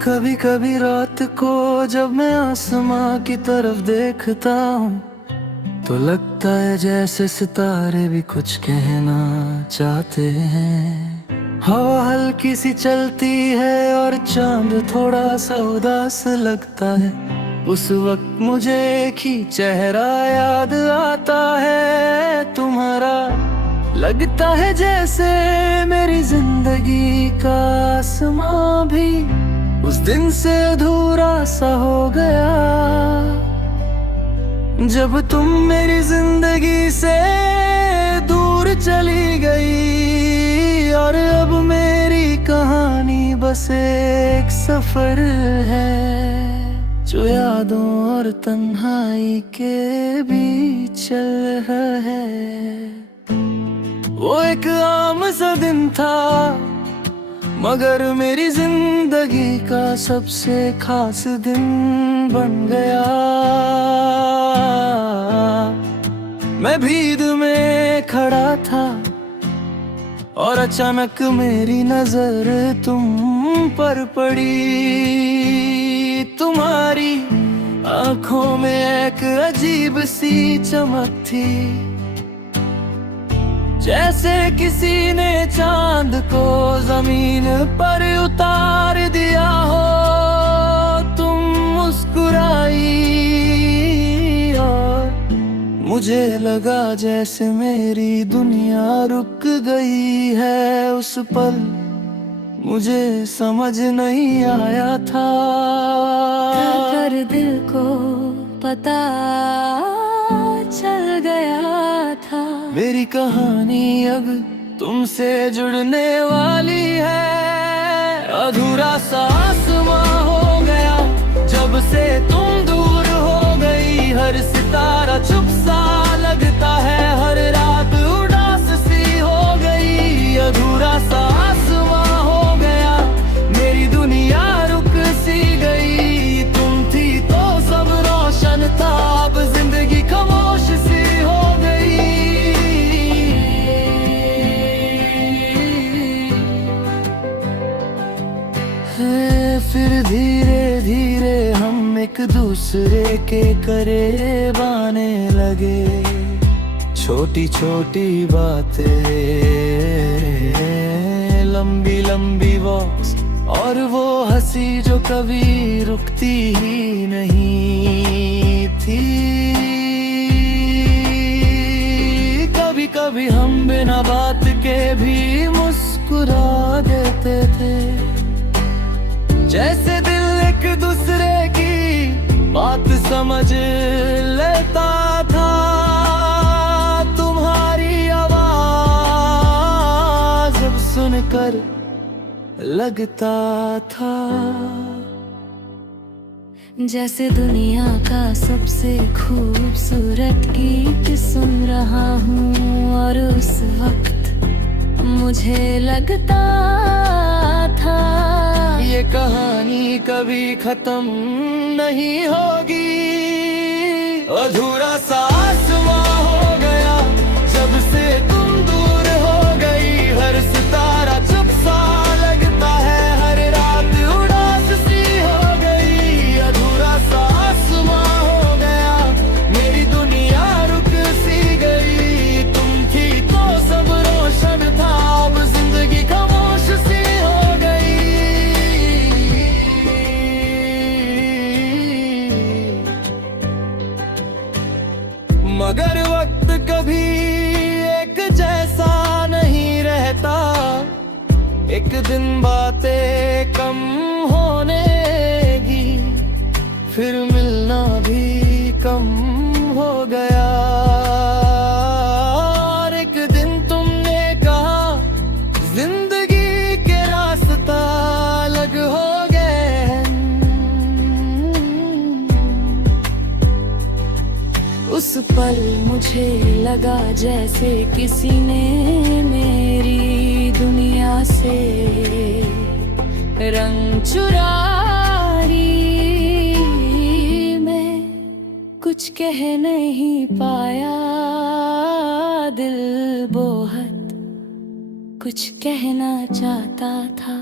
कभी कभी रात को जब मैं आसमां की तरफ देखता हूँ तो लगता है जैसे सितारे भी कुछ कहना चाहते हैं। हवा हल्की सी चलती है और चांद थोड़ा सा उदास लगता है। उस वक्त मुझे एक ही चेहरा याद आता है, तुम्हारा। लगता है जैसे मेरी जिंदगी का आसमां भी उस दिन से अधूरा सा हो गया, जब तुम मेरी जिंदगी से दूर चली गई। और अब मेरी कहानी बस एक सफर है जो यादों और तन्हाई के बीच चल रहा है। वो एक आम सा दिन था मगर मेरी जिंदगी का सबसे खास दिन बन गया। मैं भीड़ में खड़ा था और अचानक मेरी नजर तुम पर पड़ी। तुम्हारी आंखों में एक अजीब सी चमक थी, जैसे किसी ने चांद को जमीन पर उतार दिया हो। तुम मुस्कुराई और मुझे लगा जैसे मेरी दुनिया रुक गई है। उस पल मुझे समझ नहीं आया था, कर दिल को पता चल गया था। मेरी कहानी अब तुमसे जुड़ने वाली है। अधूरा सा आसमां हो गया जब से तुम दूर हो गई। हर सितारा चुप सा लगता है, हर रात उदास सी हो गई। अधूरा सा आसमां हो गया, मेरी दुनिया रुक सी गई। तुम थी तो सब रोशन था, अब जिंदगी खामोश सी हो गई। फिर धीरे धीरे हम एक दूसरे के करीब आने लगे। छोटी छोटी बातें, लंबी लंबी वॉक्स और वो हंसी जो कभी रुकती ही नहीं थी। कभी कभी हम बिना बात के भी मुस्कुरा देते थे, जैसे दिल एक दूसरे की बात समझ लेता था। तुम्हारी आवाज अब सुनकर लगता था जैसे दुनिया का सबसे खूबसूरत गीत सुन रहा हूँ। और उस वक्त मुझे लगता था ये कहानी कभी खत्म नहीं होगी। अधूरा सा आसमां हो गया जब से तुम दूर हो गई। हर सितारा चुप सा लगता है, हर रात उदास सी हो गई। अधूरा सा आसमां हो गया, मेरी दुनिया रुक सी गई। तुम थी तो सब रोशन था, अब जिंदगी खामोश सी हो गई। मगर वक्त कभी एक जैसा नहीं रहता। एक दिन बातें कम होने लगी, फिर मिलना भी कम हो गया। और एक दिन तुमने कहा जिंदगी के रास्ता अलग हो गए। उस पल मुझे लगा जैसे किसी ने मेरी दुनिया से रंग चुरा ली। मैं कुछ कह नहीं पाया, दिल बहुत कुछ कहना चाहता था,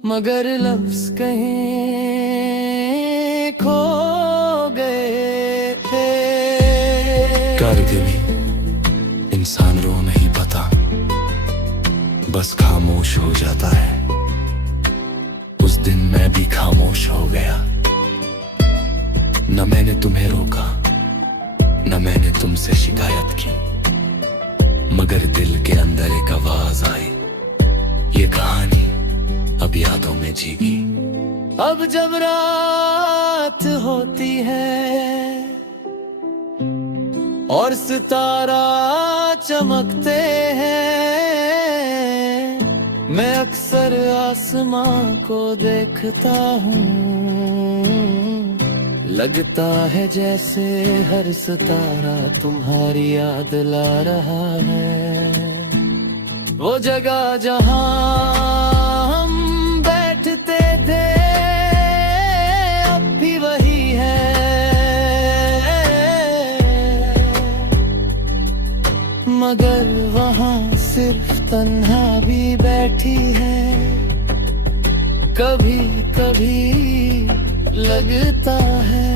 मगर लफ्ज कहीं खो गए थे। करके भी इंसान रो नहीं पाता, बस खामोश हो जाता है। उस दिन मैं भी खामोश हो गया, न मैंने तुम्हें रोका, न मैंने तुमसे शिकायत की, मगर दिल के अंदर एक आवाज आई, ये कहानी अब यादों में जीगी। अब जब रात होती है और सितारा चमकते हैं, मैं अक्सर आसमां को देखता हूँ, लगता है जैसे हर सितारा तुम्हारी याद ला रहा है। वो जगह जहां हम बैठते थे अब भी वही है, मगर वहां सिर्फ तन्हा भी बैठी है। कभी कभी लगता है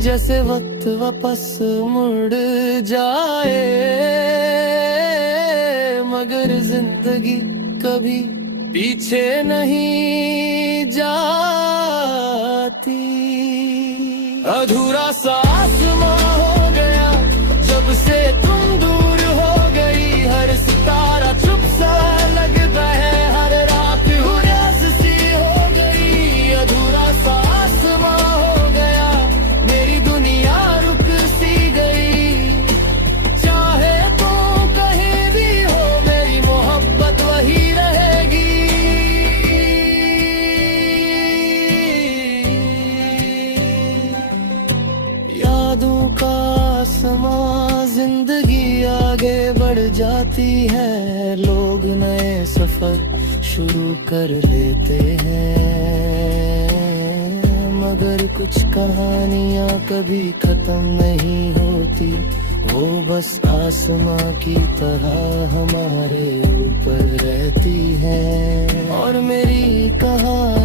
जैसे वक्त वापस मुड़ जाए, मगर जिंदगी कभी पीछे नहीं जाती। अधूरा सा आसमां हो गया जब से तुम दूर हो गई, हर सितारा चुप सा लगता है, हर रात उदास सी हो गई। अधूरा सा आसमां हो गया, मेरी दुनिया रुक सी गई। चाहे तू कहीं भी हो, मेरी मोहब्बत वही रहेगी। यादों का आसमां, जिंदगी आगे बढ़ जाती है, लोग नए सफर शुरू कर लेते हैं, मगर कुछ कहानियां कभी खत्म नहीं होती, वो बस आसमां की तरह हमारे ऊपर रहती है। और मेरी कहानी